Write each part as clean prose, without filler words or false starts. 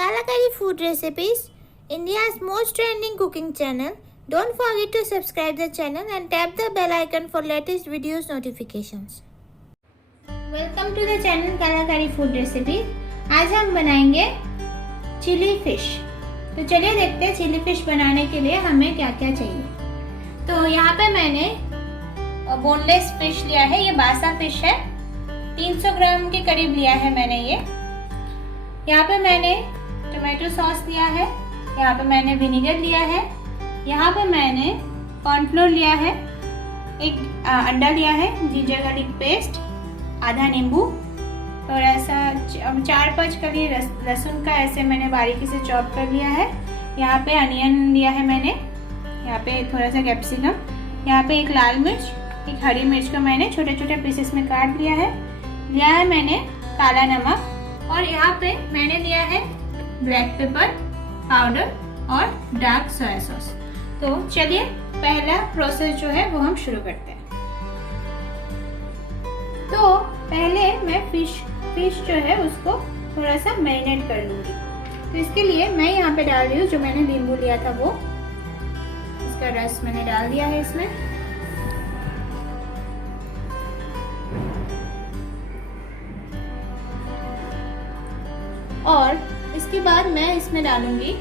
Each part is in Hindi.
Kalakari Food Recipes, India's most trending cooking channel. Don't forget to subscribe the channel and tap the bell icon for latest videos notifications. Welcome to the channel Kalakari Food Recipes. आज हम बनाएंगे चिली फिश। तो चलिए देखते हैं चिली फिश बनाने के लिए हमें क्या क्या चाहिए। तो यहाँ पे मैंने बोनलेस फिश लिया है, ये बासा फिश है, 300 ग्राम के करीब लिया है मैंने ये। यहाँ पे मैंने टोमेटो सॉस लिया है, यहाँ पे मैंने विनेगर लिया है, यहाँ पे मैंने कॉर्नफ्लोर लिया है, एक अंडा लिया है, जिंजर गार्लिक पेस्ट, आधा नींबू, थोड़ा सा 4-5 कली लहसुन का ऐसे मैंने बारीकी से चॉप कर लिया है। यहाँ पे अनियन लिया है मैंने, यहाँ पे थोड़ा सा कैप्सिकम, यहाँ पे एक लाल मिर्च, एक हरी मिर्च को मैंने छोटे छोटे पीसेस में काट लिया है मैंने काला नमक, और यहाँ पे मैंने लिया है ब्लैक पेपर पाउडर और डार्क सोया सॉस। तो चलिए पहला प्रोसेस जो है वो हम शुरू करते हैं। तो पहले मैं फिश जो है उसको थोड़ा सा मैरिनेट कर लूंगी। तो इसके लिए मैं यहाँ पे डाल रही हूँ जो मैंने नींबू लिया था वो, इसका रस मैंने डाल दिया है इसमें। और इसके बाद मैं इसमें डालूंगी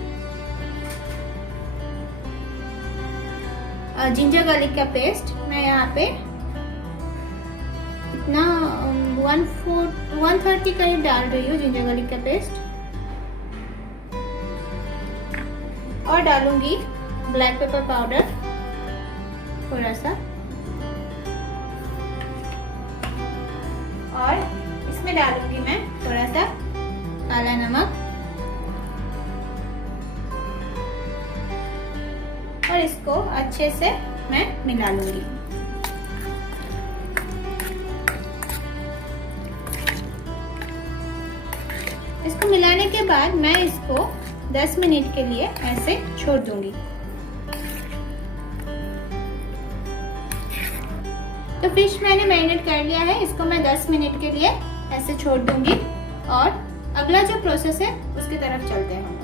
जिंजर गार्लिक का पेस्ट। मैं यहाँ पे इतना 130 करीब डाल रही हूँ जिंजर गार्लिक का पेस्ट, और डालूंगी ब्लैक पेपर पाउडर थोड़ा सा, और इसमें डालूंगी मैं थोड़ा सा काला नमक, और इसको अच्छे से मैं मिला लूंगी। इसको मिलाने के बाद मैं इसको 10 मिनट के लिए ऐसे छोड़ दूंगी। तो फिश मैंने मैरिनेट कर लिया है, इसको मैं 10 मिनट के लिए ऐसे छोड़ दूंगी, और अगला जो प्रोसेस है उसकी तरफ चलते हैं।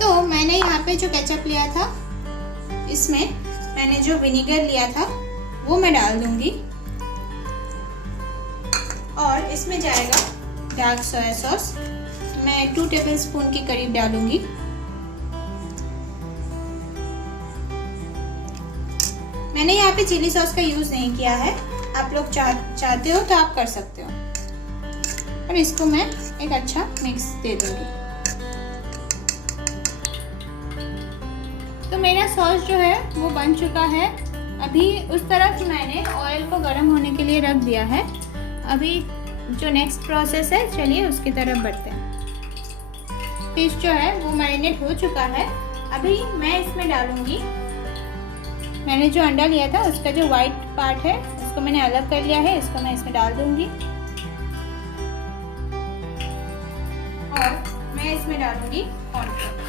तो मैंने यहाँ पे जो केचप लिया था, इसमें मैंने जो विनेगर लिया था वो मैं डाल दूंगी, और इसमें जाएगा डार्क सोया सॉस। मैं 2 टेबलस्पून के करीब डालूंगी। मैंने यहाँ पे चिली सॉस का यूज नहीं किया है, आप लोग चाहते हो तो आप कर सकते हो। और इसको मैं एक अच्छा मिक्स दे दूंगी। तो मेरा सॉस जो है वो बन चुका है। अभी उस तरफ मैंने ऑयल को गर्म होने के लिए रख दिया है। अभी जो नेक्स्ट प्रोसेस है, चलिए उसकी तरफ बढ़ते हैं। फिश जो है वो मैरिनेट हो चुका है। अभी मैं इसमें डालूंगी, मैंने जो अंडा लिया था उसका जो वाइट पार्ट है उसको मैंने अलग कर लिया है, इसको मैं इसमें डाल दूंगी, और मैं इसमें डालूंगी कॉर्नफ्लोर।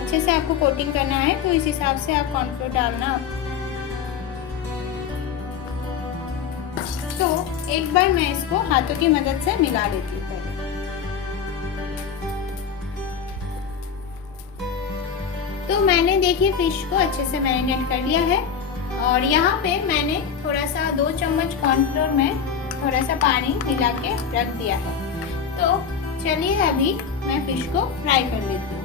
अच्छे से आपको कोटिंग करना है, तो इस हिसाब से आप कॉर्नफ्लोर डालना। तो एक बार मैं इसको हाथों की मदद से मिला लेती हूँ पहले। तो मैंने देखिए फिश को अच्छे से मैरिनेट कर लिया है, और यहाँ पे मैंने थोड़ा सा 2 चम्मच कॉर्नफ्लोर में थोड़ा सा पानी मिला के रख दिया है। तो चलिए अभी मैं फिश को फ्राई कर लेती हूँ।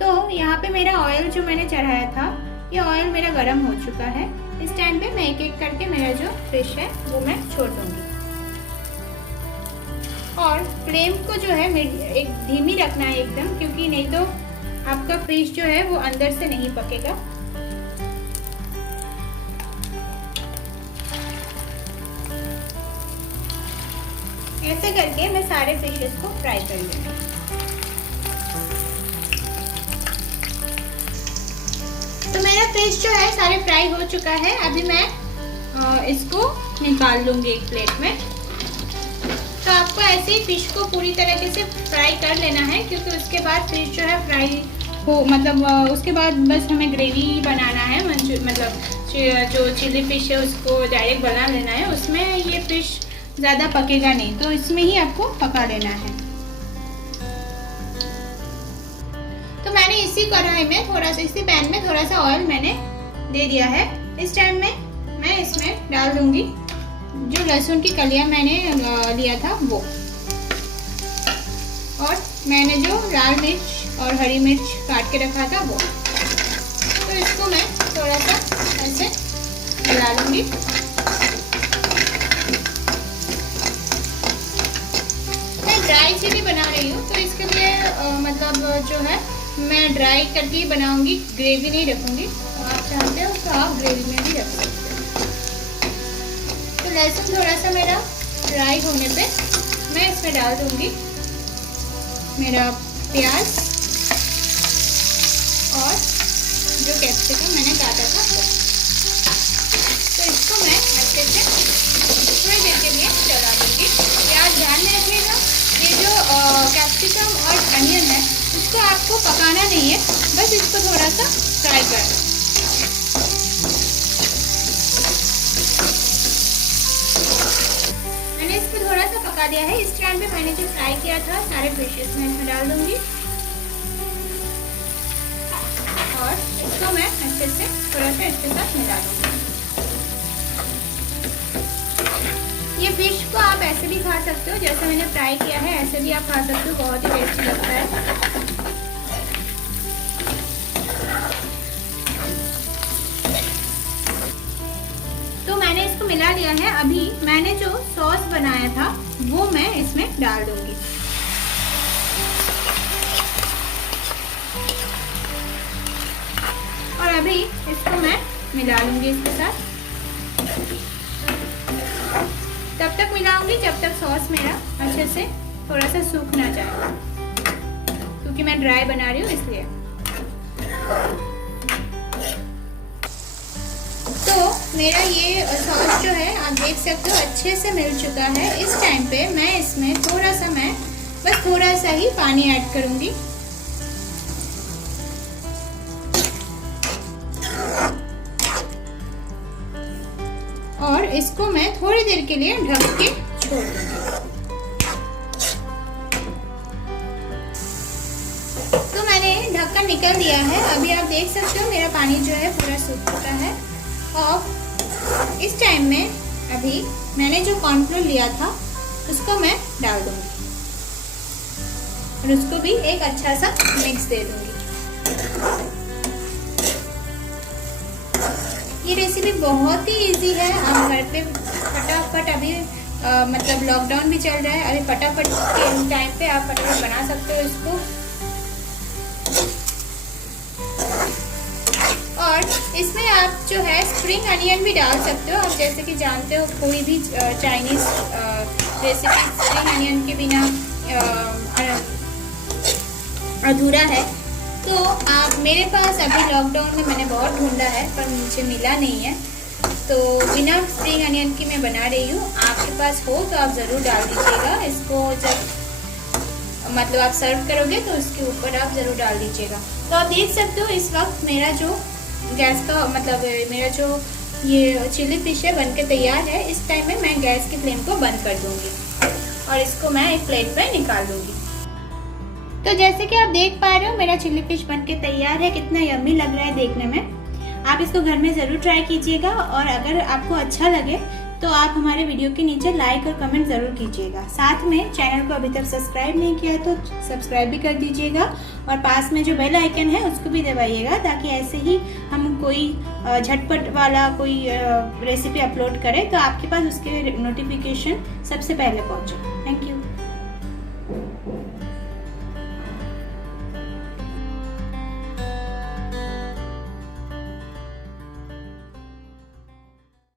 तो यहाँ पे मेरा ऑयल जो मैंने चढ़ाया था, ये ऑयल मेरा गर्म हो चुका है। इस टाइम पे मैं एक एक करके मेरा जो फिश है वो मैं छोड़ दूंगी, और फ्लेम को जो है एक धीमी रखना है एकदम, क्योंकि नहीं तो आपका फिश जो है वो अंदर से नहीं पकेगा। ऐसे करके मैं सारे फिशेस को फ्राई कर लूंगी। तो मेरा फिश जो है सारे फ्राई हो चुका है। अभी मैं इसको निकाल लूंगी एक प्लेट में। तो आपको ऐसे ही फिश को पूरी तरीके से फ्राई कर लेना है, क्योंकि उसके बाद फिश जो है फ्राई हो, मतलब उसके बाद बस हमें ग्रेवी बनाना है, मतलब जो चिली फिश है उसको डायरेक्ट बना लेना है। उसमें ये फिश ज़्यादा पकेगा नहीं, तो इसमें ही आपको पका लेना है। तो मैंने इसी कढ़ाई में थोड़ा सा, इसी पैन में थोड़ा सा ऑयल मैंने दे दिया है। इस टाइम में मैं इसमें डाल दूंगी जो लहसुन की कलियां मैंने लिया था वो, और मैंने जो लाल मिर्च और हरी मिर्च काट के रखा था वो। तो इसको मैं थोड़ा सा ऐसे मिला लूंगी। मैं ड्राई चिली बना रही हूँ, तो इसके लिए मतलब जो है मैं ड्राई करके ही बनाऊंगी, ग्रेवी नहीं रखूंगी। आप चाहते हो तो आप ग्रेवी में भी रख सकते हो। तो लहसुन थोड़ा सा मेरा ड्राई होने पे मैं इसमें डाल दूंगी मेरा प्याज और जो कैप्सिकम मैंने काटा था वो। तो इसको मैं अच्छे से थोड़ी देर के लिए चला दूंगी। प्याज ध्यान में रखिएगा, ये जो कैप्सिकम और अनियन है इसको आपको पकाना नहीं है, बस इसको थोड़ा सा फ्राई करना। मैंने इसको थोड़ा सा पका दिया है। इस टाइम पे मैंने जो फ्राई किया था सारे फिशेस मैं इसमें डाल दूंगी और इसको मैं अच्छे से थोड़ा सा इसके साथ मिला दूंगी। ये फिश को आप ऐसे भी खा सकते हो, जैसे मैंने फ्राई किया है ऐसे भी आप खा सकते हो, बहुत ही टेस्टी लगता है। तो मैंने इसको मिला लिया है। अभी मैंने जो सॉस बनाया था वो मैं इसमें डाल दूंगी। और अभी इसको मैं मिला लूंगी इसके साथ। तब तक मिलाऊंगी जब तक सॉस मेरा अच्छे से थोड़ा सा सूख ना जाए, क्योंकि मैं ड्राई बना रही हूँ इसलिए। तो मेरा ये सॉस जो है आप देख सकते हो अच्छे से मिल चुका है। इस टाइम पे मैं इसमें थोड़ा सा बस थोड़ा सा ही पानी ऐड करूंगी। और इसको मैं थोड़ी देर के लिए ढक के छोड़ दूंगी। तो मैंने ढक्कन निकाल दिया है। अभी आप देख सकते हो मेरा पानी जो है पूरा सूख चुका है। और इस टाइम में अभी मैंने जो कॉर्नफ्लोर लिया था उसको मैं डाल दूंगी और उसको भी एक अच्छा सा मिक्स दे दूंगी। ये रेसिपी बहुत ही इजी है, आप घर पे फटाफट अभी मतलब लॉकडाउन भी चल रहा है, अभी फटाफट के टाइम पे आप फटाफट बना सकते हो इसको। और इसमें आप जो है स्प्रिंग अनियन भी डाल सकते हो। आप जैसे कि जानते हो कोई भी चाइनीज रेसिपी स्प्रिंग अनियन के बिना अधूरा है। तो आप मेरे पास अभी लॉकडाउन में मैंने बहुत ढूंढा है पर मुझे मिला नहीं है, तो बिना स्प्रिंग अनियन की मैं बना रही हूँ। आपके पास हो तो आप ज़रूर डाल दीजिएगा इसको, जब मतलब आप सर्व करोगे तो उसके ऊपर आप ज़रूर डाल दीजिएगा। तो आप देख सकते हो इस वक्त मेरा जो गैस का मतलब मेरा जो ये चिली फिश है बनके तैयार है। इस टाइम में मैं गैस की फ्लेम को बंद कर दूँगी और इसको मैं एक प्लेट पर निकाल दूँगी। तो जैसे कि आप देख पा रहे हो मेरा चिली फिश बनके तैयार है। कितना यम्मी लग रहा है देखने में। आप इसको घर में ज़रूर ट्राई कीजिएगा और अगर आपको अच्छा लगे तो आप हमारे वीडियो के नीचे लाइक और कमेंट ज़रूर कीजिएगा। साथ में चैनल को अभी तक सब्सक्राइब नहीं किया तो सब्सक्राइब भी कर दीजिएगा और पास में जो बेल आइकन है उसको भी दबाइएगा, ताकि ऐसे ही हम कोई झटपट वाला कोई रेसिपी अपलोड करें तो आपके पास उसके नोटिफिकेशन सबसे पहले पहुँचे।